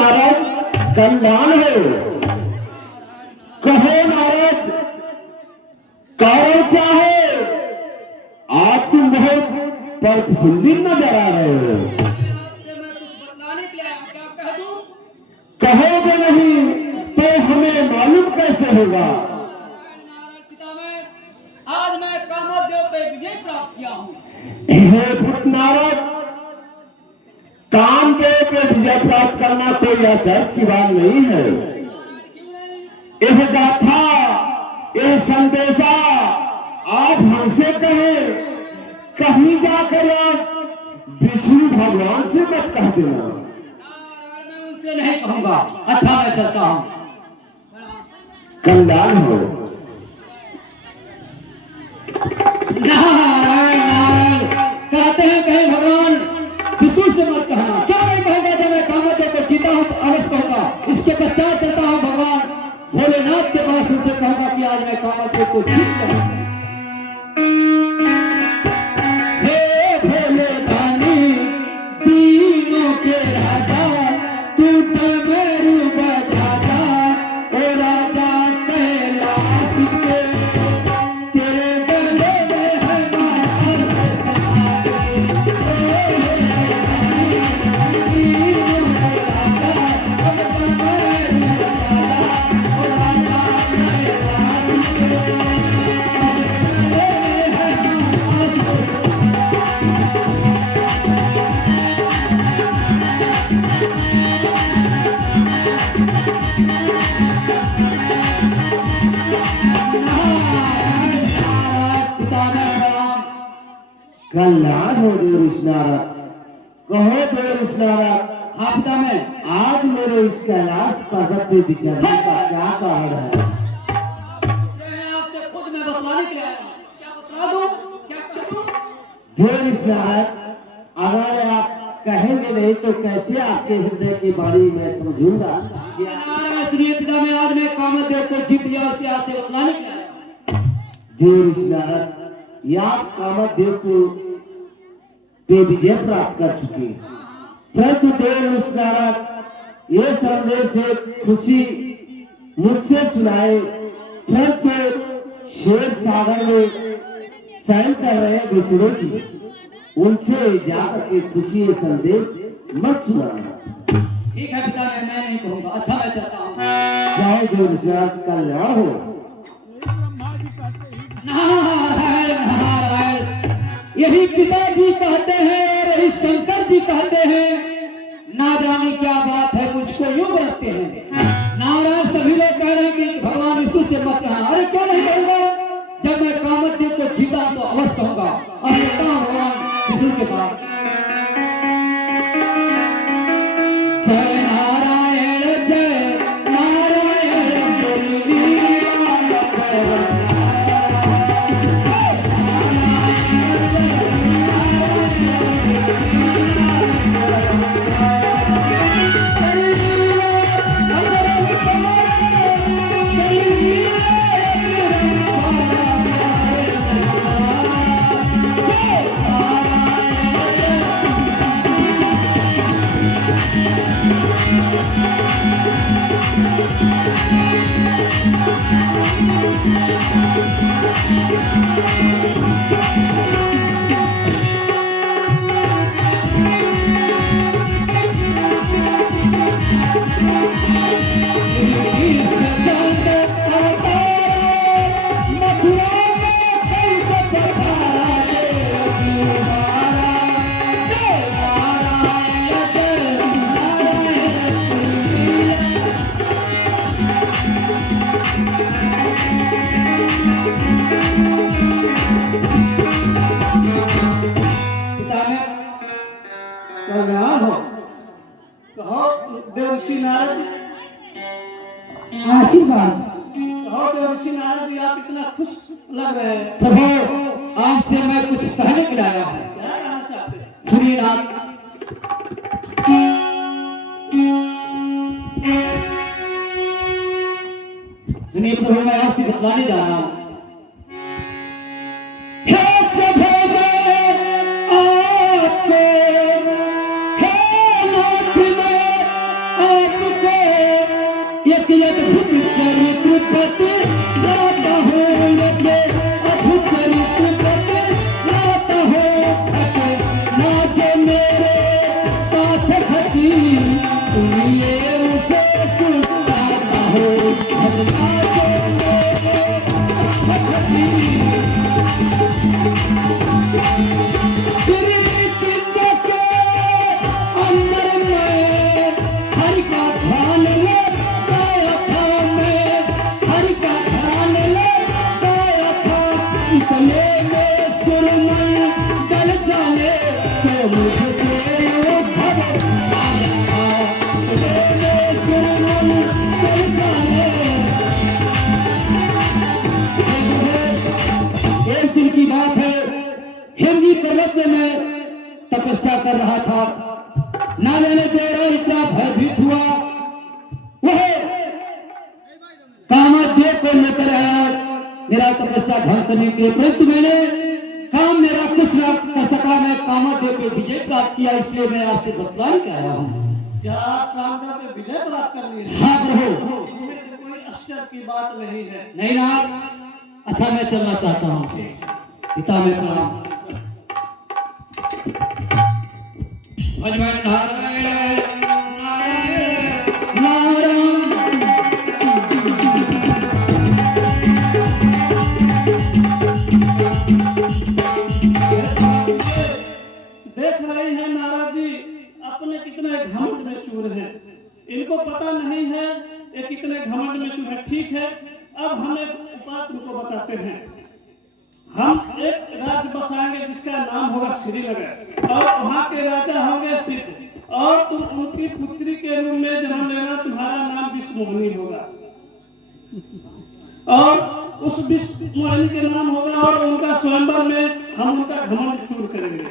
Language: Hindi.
नारद कल्याण हो। कहो नारद कारण क्या है? आज तुम बहुत प्रफुल्लित नजर आ रहे हो। कहोगे नहीं तो हमें मालूम कैसे होगा? आज मैं कामदेव पे विजय प्राप्त किया हूँ। हे पुत्र नारद, कामदेव पे विजय प्राप्त करना कोई आश्चर्य की बात नहीं है। यह गाथा, यह संदेशा आप हमसे कहें, कहीं जाकर आप विष्णु भगवान से मत कह देना। मैं उनसे नहीं कहूंगा। अच्छा मैं चलता हूँ। कल्याण हो। नारायण नारायण कहते हैं कहीं भगवान विष्णु से मत कहना। क्यों नहीं कहूंगा? जब मैं कामदेव को जीता हूँ तो अवश्य कहूंगा। इसके पश्चात चलता हूँ भगवान भोलेनाथ के पास, उनसे कहूंगा कि आज मैं कामदेव को जीत करूंगा। हे भोले दानी तीनों के राजा, तू डमरू बजाता ओ राजा कैलाश के, तेरे गले में है कल्याण हो देव ऋषनारद। कहो देव ऋषनारद, हाँ पिता में आज मेरे इस कैलाश पर्वत पे विचरने का क्या कारण है? आपसे खुद मैं बतलाने के लिए आया हूँ। क्या बतला दूं? क्या करूं? देव ऋषनारद, अगर आप कहेंगे नहीं तो कैसे आपके हृदय की वाणी मैं समझूंगा? नारायण श्री पिता में आज मैं कामदेव को जीत लिया, उसके आपसे बतलाने के लिए आया हूँ। देव ऋषनारद, या आप कामदेव को पे विजय प्राप्त कर चुके हैं, परंतु देव ऋषनारद, ये संदेश से खुशी मुझसे सुनाए, परंतु शेर सागर में शयन कर रहे विष्णु जी, उनसे जाकर के खुशी ये संदेश मत सुनाना। ठीक है पिता मैं नहीं कहूंगा। अच्छा मैं चलता हूँ। जय देव ऋषनारद, कल्याण हो। नारायण नारायण यही पिताजी कहते हैं और यही शंकर जी कहते हैं। ना जाने क्या बात है, मुझको यूं रखते हैं। नारायण सभी लोग कह रहे हैं कि भगवान विष्णु से मत कहना। अरे क्यों नहीं कहूंगा? जब मैं कामदेव को जीता तो अवश्य कहूंगा। अब चलता हूं भगवान विष्णु के पास। जय नारायण जय नारायण देवर्षि नारद आशीर्वाद। कहो देवर्षि नारद जी आप इतना खुश लग रहे हैं। प्रभु आपसे मैं कुछ कहने के लिए आया हूँ। क्या कहना चाहते हैं? सुनिए आप। सुनिए प्रभु मैं आपसे बतलाने जा रहा हूँ। हे प्रभु मैं आपको, हे नाथ मैं एक अद्भुत चरित्र बतलाता हूँ, एक अद्भुत चरित्र बतलाता हूँ। ना जो मेरे साथ खती, सुनिए उसे सुनाता हूँ। ना जो मेरे साथ खती, एक दिन की बात है, हिमगी पर्वत में मैं तपस्या कर रहा था। ना जाने तेरा इतना भयभीत हुआ, वह कामदेव को लेकर आया मेरा तपस्या भंग करने के लिए, परंतु मैंने काम मेरा कुछ न कर सका। मैं कामदेव पे विजय प्राप्त किया, इसलिए मैं आपसे बतला के आया हूँ। क्या आप कामदेव पे विजय प्राप्त कर लिए? हाँ प्रभु। इसमें तो कोई आश्चर्य की बात नहीं है। नहीं ना? अच्छा मैं चलना चाहता हूँ। पिता में प्रणाम। भगवान नारायण नारायण नारायण। देख रहे हैं नारद जी अपने कितने घमंड में चूर हैं। इनको पता नहीं है ये कितने घमंड में चूर हैं। ठीक है, अब हम एक उपाय तुमको बताते हैं। हम एक राज्य बसाएंगे जिसका नाम होगा श्रीनगर, और वहाँ के राजा होंगे सिद्ध, और तुम उनकी पुत्री के रूप में जन्म लेना। तुम्हारा नाम विष्णुमोहिनी होगा, और उस विष्णुमोहिनी के नाम होगा, और उनका स्वयंवर में हम उनका घमंड चूर करेंगे।